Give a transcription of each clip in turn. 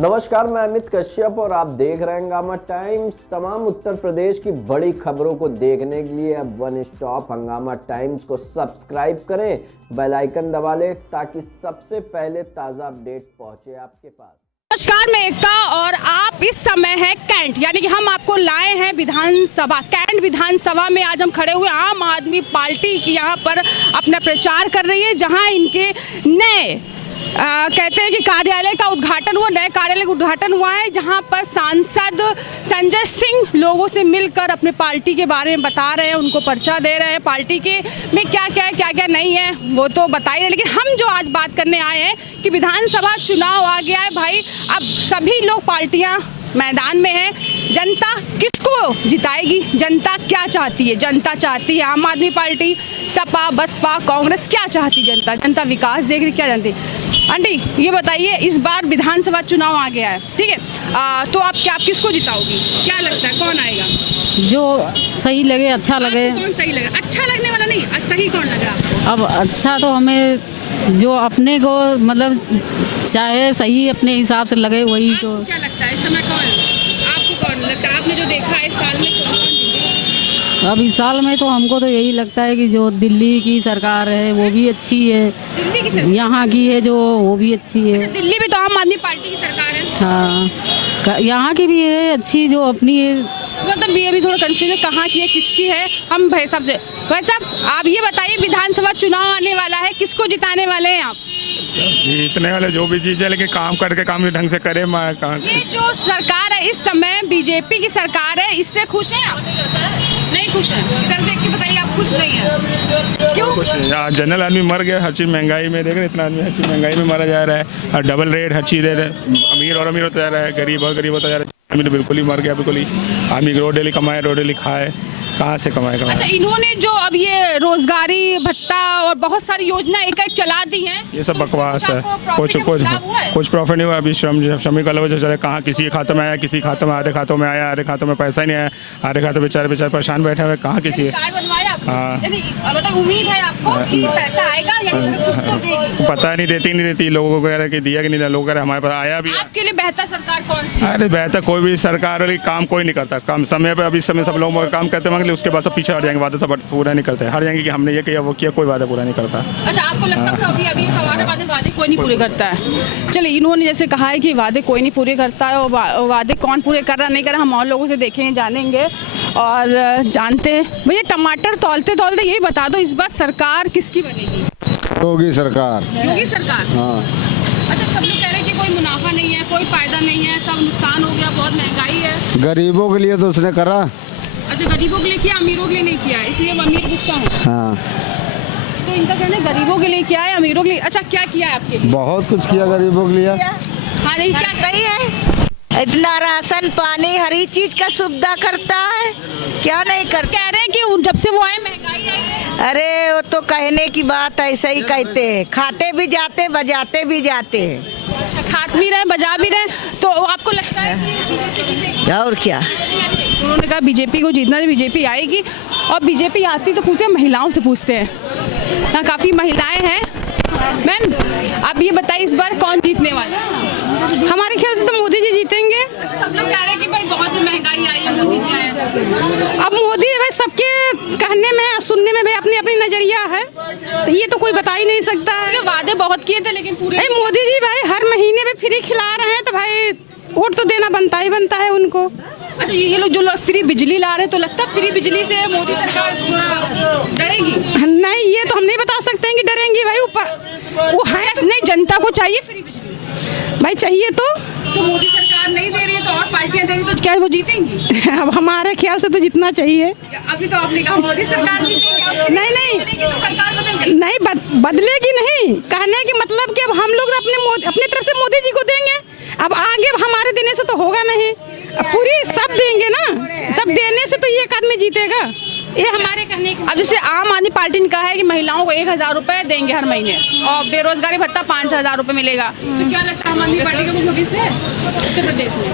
नमस्कार, मैं अमित कश्यप और आप देख रहे हैं हंगामा टाइम्स। तमाम उत्तर प्रदेश की बड़ी खबरों को देखने के लिए अब वन स्टॉप हंगामा टाइम्स को सब्सक्राइब करें, बेल आइकन दबा लें ताकि सबसे पहले ताज़ा अपडेट पहुंचे आपके पास। नमस्कार, मैं एकता और आप इस समय हैं कैंट, यानी कि हम आपको लाए हैं विधानसभा। कैंट विधानसभा में आज हम खड़े हुए। आम आदमी पार्टी की यहाँ पर अपना प्रचार कर रही है, जहाँ इनके नए कहते हैं कि कार्यालय का उद्घाटन हुआ, नए कार्यालय का उद्घाटन हुआ है, जहां पर सांसद संजय सिंह लोगों से मिलकर अपने पार्टी के बारे में बता रहे हैं, उनको पर्चा दे रहे हैं। पार्टी के में क्या क्या नहीं है वो तो बताइए, लेकिन हम जो आज बात करने आए हैं कि विधानसभा चुनाव आ गया है भाई। अब सभी लोग पार्टियाँ मैदान में है। जनता किसको जिताएगी, जनता क्या चाहती है? जनता चाहती है आम आदमी पार्टी, सपा, बसपा, कांग्रेस। क्या चाहती जनता? जनता विकास देख रही, क्या जानती? आंटी ये बताइए, इस बार विधानसभा चुनाव आ गया है, ठीक है, तो आप किसको जिताओगी? क्या लगता है कौन आएगा? जो सही लगे, अच्छा लगे। कौन सही लगे? अच्छा लगने वाला नहीं, सही कौन लगा आपको? अब अच्छा तो हमें जो अपने को मतलब चाहे सही अपने हिसाब से लगे वही। तो क्या लगता है इस समय आपको कौन लगता है? आपने जो देखा है इस साल में कौन अब इस साल में तो हमको तो यही लगता है कि जो दिल्ली की सरकार है वो भी अच्छी है, दिल्ली की सरकार यहाँ की है जो वो भी अच्छी है। दिल्ली में तो आम आदमी पार्टी की सरकार है। हाँ, यहाँ की भी है अच्छी, जो अपनी है। मतलब ये भी थोड़ा कंफ्यूजन, कहाँ की है किसकी है। हम भाई साहब आप ये बताइए, विधानसभा चुनाव आने वाला है, किसको जिताने वाले हैं आप? जीतने वाले जो भी चीज़ है, लेकिन काम करके काम ढंग से करे। ये जो सरकार है इस समय बीजेपी की सरकार है, इससे खुश हैं आप? नहीं खुश हैं? इधर देख के बताइए, आप खुश नहीं हैं? क्यों खुश नहीं? यार जनरल आदमी मर गया, हर चीज़ महंगाई में। देख रहे इतना आदमी हर चीज़ महंगाई में मारा जा रहा है, और डबल रेट हर चीज़ रेट है। अमीर और अमीर होता जा रहा है, गरीब और गरीब होता जा रहा है। आदमी तो बिल्कुल ही मर गया, बिल्कुल ही। आदमी रोड डेली कमाए, रोड डेली खाए, कहाँ से कमाएगा? अच्छा, इन्होंने जो अब ये रोजगारी भत्ता और बहुत सारी योजना एक चला दी हैं, ये सब बकवास है। कुछ प्रॉफिट नहीं हुआ। अभी श्रमिक वाला वजह चले, कहाँ किसी के खाते में आया, किसी खाते में, आधे खातों में आया, आधे खातों में पैसा ही नहीं आया, आधे खाते बेचारे परेशान बैठे हुए, कहाँ किसी। हाँ, मतलब उम्मीद है आपको कि पैसा आएगा या कुछ तो देगी? पता नहीं देती लोगों को कह रहे कि दिया कि नहीं दिया। लोग कह रहे हमारे पास आया भी। आपके लिए बेहतर सरकार कौन सी? अरे बेहतर कोई भी सरकार वाली काम कोई नहीं करता। काम समय पे अभी समय सब लोग काम करते मांगे, उसके बाद सब पीछे हट जाएंगे, वादा सब पूरा नहीं करते। हट जाएंगे कि हमने ये किया वो किया, कोई वादा पूरा नहीं करता। अच्छा, आपको लगता है अभी वादे कोई नहीं पूरे करता है? चलिए, इन्होंने जैसे कहा है कि वादे कोई नहीं पूरे करता है, और वादे कौन पूरे कर रहा नहीं कर रहा, हम और लोगों से देखेंगे, जानेंगे और जानते हैं। भैया टमाटर तौलते यही बता दो, इस बार सरकार किसकी बनेगी? योगी सरकार। योगी सरकार? हाँ। अच्छा, सब लोग कह रहे हैं कि कोई मुनाफा नहीं है, कोई फायदा नहीं है, सब नुकसान हो गया, बहुत महंगाई है। गरीबों के लिए तो उसने करा। अच्छा, गरीबों के लिए किया, अमीरों के लिए नहीं किया, इसलिए अमीर गुस्सा है। हाँ, तो इनका कहना है गरीबों के लिए किया है, अमीरों के लिए। अच्छा, क्या किया है आपके लिए? बहुत कुछ किया गरीबों के लिए। हाँ, नहीं क्या सही है, इतना राशन पानी हर एक चीज का सुविधा करता है, क्या नहीं करता? कह रहे हैं कि जब से वो आए महंगाई आई है। अरे वो तो कहने की बात ऐसे ही कहते हैं, खाते भी जाते बजाते भी जाते हैं। अच्छा, खात भी रहे बजा भी रहे, तो आपको लगता है कि बीजेपी जीतेगी? और क्या? उन्होंने कहा बीजेपी को जीतना है, बीजेपी आएगी। और बीजेपी आती तो पूछते महिलाओं से पूछते हैं, यहाँ काफ़ी महिलाएं हैं। मैम आप ये बताइए, इस बार कौन जीतने वाला है? हमारे ख्याल से तो मोदी जी जीतेंगे। सब लोग कह रहे हैं कि भाई बहुत महंगाई आई है, मोदी जी आए। अब मोदी भाई सबके कहने में सुनने में भाई अपनी अपनी नजरिया है, तो ये तो कोई बता ही नहीं सकता है। वादे बहुत किए थे लेकिन पूरे। मोदी जी भाई हर महीने में फ्री खिला रहे हैं, तो भाई वोट तो देना बनता ही बनता है उनको। अच्छा, ये लोग जो फ्री बिजली ला रहे हैं, तो लगता है फ्री बिजली से मोदी सरकार डरेगी? नहीं, ये तो हम नहीं बता सकते हैं कि डरेंगी भाई। ऊपर वो है नहीं, जनता को चाहिए फ्री बिजली भाई, चाहिए तो मोदी सरकार नहीं दे रही है तो और पार्टियां दे रही, तो क्या वो जीतेंगी? अब हमारे ख्याल से तो जितना चाहिए। अभी तो आपने कहा मोदी सरकार जीतेगी। नहीं तो सरकार बदल नहीं बदलेगी नहीं, कहने की मतलब कि अब हम लोग अपने तरफ से मोदी जी को देंगे। अब आगे हमारे देने से तो होगा नहीं, अब पूरी सब देंगे ना, सब देने से तो ये एक आदमी जीतेगा, ये हमारे कहने की। अब जैसे आम आदमी पार्टी ने कहा है कि महिलाओं को 1000 रुपए देंगे हर महीने, और बेरोजगारी भत्ता 5000 रुपए मिलेगा, तो क्या लगता है आम आदमी पार्टी का भविष्य है उत्तर प्रदेश में?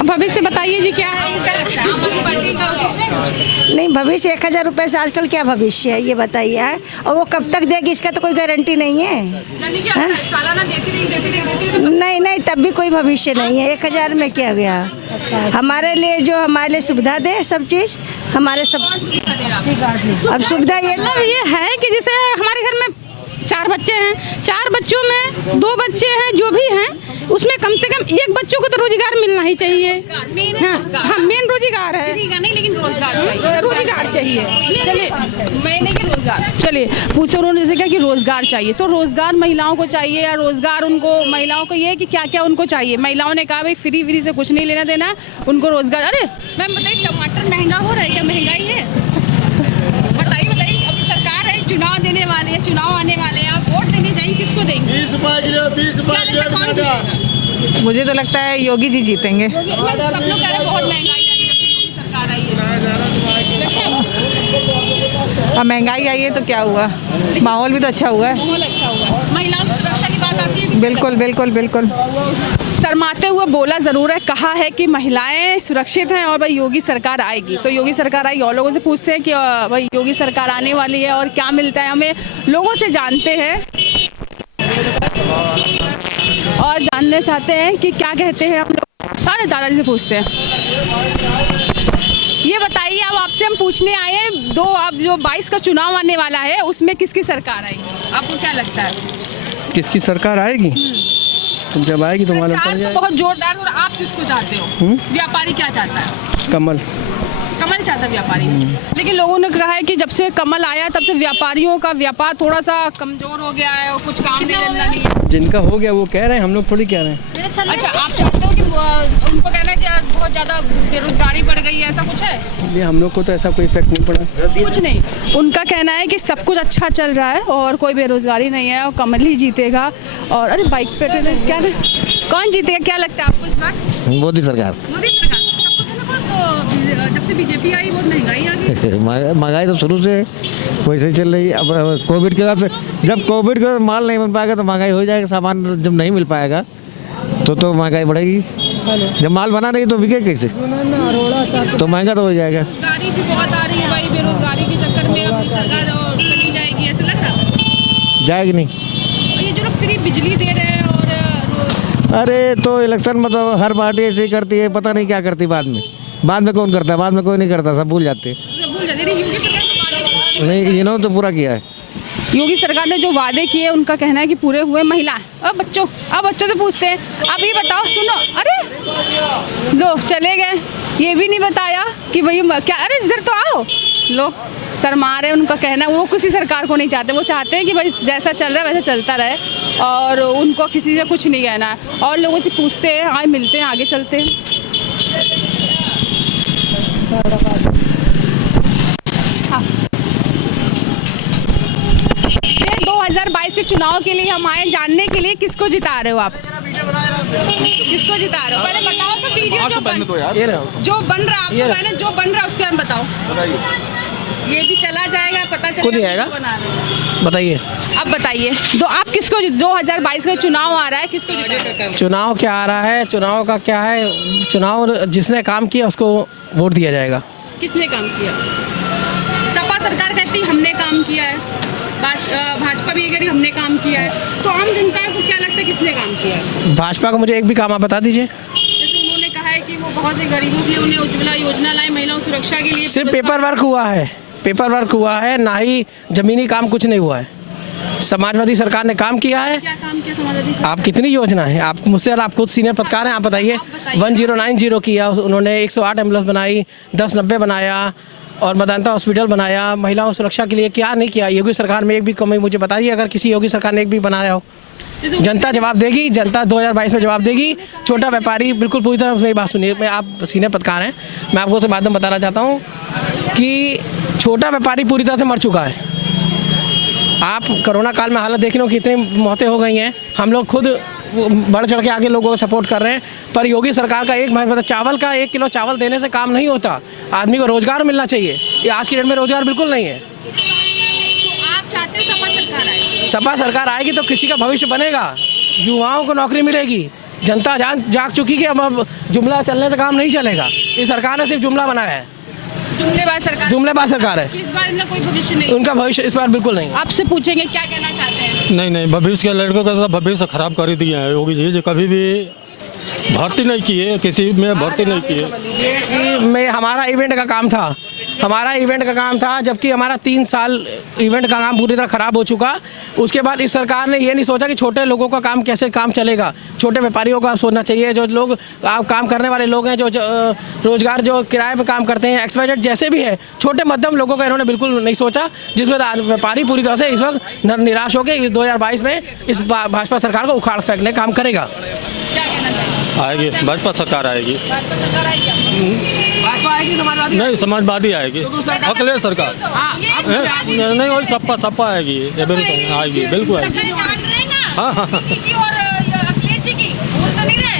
भविष्य बताइए जी, क्या है, क्या लगता है आम आदमी पार्टी का भविष्य है? नहीं, भविष्य 1000 रुपये से आजकल क्या भविष्य है ये बताइए, है? और वो कब तक देगी इसका तो कोई गारंटी नहीं है। यानी कि सालाना देती रही नहीं नहीं, तब भी कोई भविष्य नहीं है। 1000 में क्या गया? हमारे लिए सुविधा दे सब चीज़, हमारे सब अब सुविधा ये मतलब ये है कि जैसे हमारे घर में 4 बच्चे हैं, 4 बच्चों में 2 बच्चे हैं जो भी हैं, उसमें कम से कम एक बच्चों को तो रोजगार मिलना ही चाहिए। हाँ, मेन रोजगार है, नहीं, लेकिन रोजगार चाहिए, रोजगार चाहिए। चलिए महीने के रोजगार, चलिए पूछे उन्होंने जैसे क्या कि रोजगार चाहिए, तो रोजगार महिलाओं को चाहिए या रोजगार उनको, महिलाओं को ये है कि क्या क्या उनको चाहिए। महिलाओं ने कहा भाई फ्री से कुछ नहीं लेना देना, उनको रोजगार। अरे मैम बताइए, टमाटर महंगा हो रहा है क्या? महंगाई है? बताइए, अभी सरकार है, चुनाव देने वाले हैं, चुनाव आने वाले हैं, आप वोट देने जाएंगे, किसको देंगे? 20 रुपए किलो, 20 रुपए क्या लगता है कौन जीतेगा? मुझे तो लगता है योगी जी जीतेंगे। सब लोग कह रहे हैं बहुत महंगाई आ रही है, योगी सरकार आई है, लगता है अब महंगाई आई है तो क्या हुआ, माहौल भी तो अच्छा हुआ है। माहौल अच्छा हुआ है। महिलाओं की सुरक्षा की बात आती है कि बिल्कुल बिल्कुल बिल्कुल। शर्माते हुए बोला ज़रूर है, कहा है कि महिलाएं सुरक्षित हैं और भाई योगी सरकार आएगी। तो योगी सरकार आएगी, और लोगों से पूछते हैं कि भाई योगी सरकार आने वाली है और क्या मिलता है हमें, लोगों से जानते हैं और जानना चाहते हैं कि क्या कहते हैं हम लोग। अरे दादाजी से पूछते हैं, ये बताइए, अब आपसे हम पूछने आए हैं, अब जो 22 का चुनाव आने वाला है उसमें किसकी सरकार आएगी, आपको क्या लगता है? किसकी सरकार आएगी? तो जब आएगी तो मालूम पड़ प्रचार तो जाएगा। बहुत जोरदार, और आप किसको चाहते हो? व्यापारी क्या चाहता है? कमल चाहता है व्यापारी, लेकिन लोगों ने कहा है कि जब से कमल आया तब से व्यापारियों का व्यापार थोड़ा सा कमजोर हो गया है और कुछ काम नहीं चल रहा नहीं है। जिनका हो गया वो कह रहे हैं, हम लोग थोड़ी कह रहे हैं। अच्छा, आप चाहते हो कि उनको कहना है कि आज बहुत ज़्यादा बेरोजगारी बढ़ गई है, ऐसा कुछ है? ये हम लोग को तो ऐसा कोई इफेक्ट नहीं पड़ा। कुछ नहीं, उनका कहना है कि सब कुछ अच्छा चल रहा है और कोई बेरोजगारी नहीं है और कमल ही जीतेगा। और अरे बाइक पे क्या, कौन जीतेगा, क्या लगता है आपको इस बार? मोदी सरकार। मोदी सरकार। जब से बीजेपी आई बहुत महंगाई आ गई। महंगाई तो शुरू से वैसे ही चल रही। अब कोविड के बाद से, जब कोविड का माल नहीं बन पाएगा तो महंगाई हो जाएगा। सामान जब नहीं मिल पाएगा तो महंगाई बढ़ेगी। जब माल बना नहीं तो बिके कैसे, तो महंगा तो हो जाएगा। बेरोजगारी भी बहुत आ रही है भाई, बेरोजगारी के चक्कर में अपनी सरकार चली जाएगी, ऐसा लग रहा? जाएगी नहीं। और ये जो फ्री बिजली दे रहे हैं और अरे तो इलेक्शन में तो हर पार्टी ऐसे ही करती है, पता नहीं क्या करती बाद में कौन करता है, बाद में कोई नहीं करता, सब भूल जाते हैं। भूल जाते हैं। योगी सरकार ने वादे नहीं, इन्होंने तो पूरा किया है। योगी सरकार ने जो वादे किए उनका कहना है कि पूरे हुए। महिलाएं, अब बच्चों से पूछते हैं, आप ये बताओ, सुनो, अरे लो चले गए, ये भी नहीं बताया कि भाई क्या, अरे इधर तो आओ, लो शर्मा रहे। उनका कहना है वो किसी सरकार को नहीं चाहते, वो चाहते हैं कि भाई जैसा चल रहा है वैसा चलता रहे और उनको किसी से कुछ नहीं कहना है। और लोगों से पूछते हैं, आए मिलते हैं, आगे चलते हैं। 2022 के चुनाव के लिए हम आए जानने के लिए किसको जिता रहे हो आप? किसको जिता रहे हो पहले बताओ तो। वीडियो जो बन रहा है, आपको जो बन रहा है उसके बारे में बताओ। ये भी चला जाएगा, पता चलेगा बना रहे हो। बताइए, अब बताइए, तो आप किसको 2022 का चुनाव आ रहा है, किसको जिता रहे हो? चुनाव क्या आ रहा है, चुनाव का क्या है, चुनाव जिसने काम किया उसको वोट दिया जाएगा। किसने काम किया? सपा सरकार कहती हमने काम किया है, भाजपा भी कह रही हमने काम किया है, तो आम जनता को क्या लगता है किसने काम किया है? भाजपा को मुझे एक भी काम आप बता दीजिए। जैसे उन्होंने कहा है कि वो बहुत से गरीबों के लिए उन्हें उज्ज्वला योजना लाई, महिलाओं सुरक्षा के लिए सिर्फ पेपर वर्क हुआ है, ना ही जमीनी काम कुछ नहीं हुआ है। समाजवादी सरकार ने काम किया है। क्या काम किया समाजवादी? आप कितनी योजना है, आप मुझसे, आप खुद सीनियर पत्रकार हैं, आप बताइए। 1090 किया उन्होंने, 108 एम्बुलेंस बनाई, 1090 बनाया और मदानता हॉस्पिटल बनाया। महिलाओं सुरक्षा के लिए क्या नहीं किया योगी सरकार में? एक भी कमी मुझे बताइए, अगर किसी योगी सरकार ने एक भी बनाया हो। जनता जवाब देगी, जनता 2022 में जवाब देगी। छोटा व्यापारी, बिल्कुल पूरी तरह मेरी बात सुनिए, मैं, आप सीनियर पत्रकार हैं, मैं आपको उसके बाद में बताना चाहता हूँ कि छोटा व्यापारी पूरी तरह से मर चुका है। आप कोरोना काल में हालत देख रहे हो, कितनी मौतें हो गई हैं। हम लोग खुद बढ़ चढ़ के आगे लोगों को सपोर्ट कर रहे हैं, पर योगी सरकार का मतलब चावल का 1 किलो चावल देने से काम नहीं होता। आदमी को रोजगार मिलना चाहिए। ये आज की डेट में रोजगार बिल्कुल नहीं है। तो आप चाहते हैं सपा सरकार आए? सपा सरकार आएगी तो किसी का भविष्य बनेगा, युवाओं को नौकरी मिलेगी, जनता जाग चुकी कि अब जुमला चलने से काम नहीं चलेगा। इस सरकार ने सिर्फ जुमला बनाया है, जुमलेबाज सरकार है। इस बार इनका कोई भविष्य नहीं, उनका भविष्य इस बार बिल्कुल नहीं। आपसे पूछेंगे क्या कहना चाहते हैं। नहीं भविष्य के लड़कों का सब भविष्य खराब कर ही दिए हैं योगी जी, जो कभी भी भर्ती नहीं किए, किसी में भर्ती नहीं किए। मैं हमारा इवेंट का काम था, जबकि हमारा 3 साल इवेंट का काम पूरी तरह ख़राब हो चुका। उसके बाद इस सरकार ने ये नहीं सोचा कि छोटे लोगों का काम कैसे काम चलेगा, छोटे व्यापारियों का सोचना चाहिए, जो लोग काम करने वाले लोग हैं, जो रोजगार जो किराए पे काम करते हैं, XYZ जैसे भी है, छोटे मध्यम लोगों का इन्होंने बिल्कुल नहीं सोचा, जिसमें व्यापारी पूरी तरह से इस वक्त निराश होकर इस 2022 में इस भाजपा सरकार को उखाड़ फेंकने काम करेगा। आएगी भाजपा सरकार आएगी। भाजपा आएगी, समाजवादी नहीं, समाजवादी आएगी, अखिलेश सरकार नहीं, और सपा आएगी, आएगी, बिल्कुल आएगी। हाँ हाँ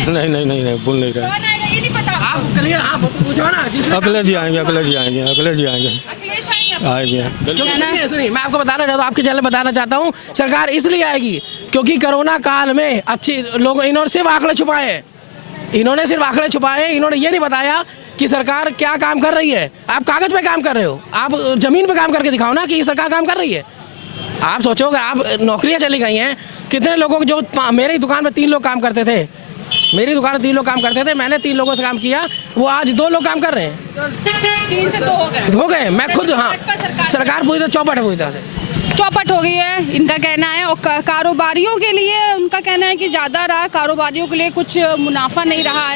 नहीं भूल नहीं रहे। अखिलेश जी आएंगे, मैं आपको बताना चाहता हूँ, आपके चैनल बताना चाहता हूँ, सरकार इसलिए आएगी क्योंकि कोरोना काल में अच्छी लोग इन्होंने सिर्फ आंकड़े छुपाए हैं, इन्होंने ये नहीं बताया कि सरकार क्या काम कर रही है। आप कागज पे काम कर रहे हो, आप जमीन पे काम करके दिखाओ ना कि सरकार काम कर रही है। आप सोचोगे, आप नौकरियां चली गई हैं, कितने लोगों को, जो मेरी दुकान में 3 लोग काम करते थे, मैंने 3 लोगों से काम किया, वो आज 2 लोग काम कर रहे हैं, 3 से 2 हो गए। मैं खुद, हाँ, सरकार पूरी तरह चौपट है, पूरी तरह से चौपट हो गई है, इनका कहना है। और कारोबारियों के लिए उनका कहना है कि ज़्यादा रहा, कारोबारियों के लिए कुछ मुनाफा नहीं रहा है।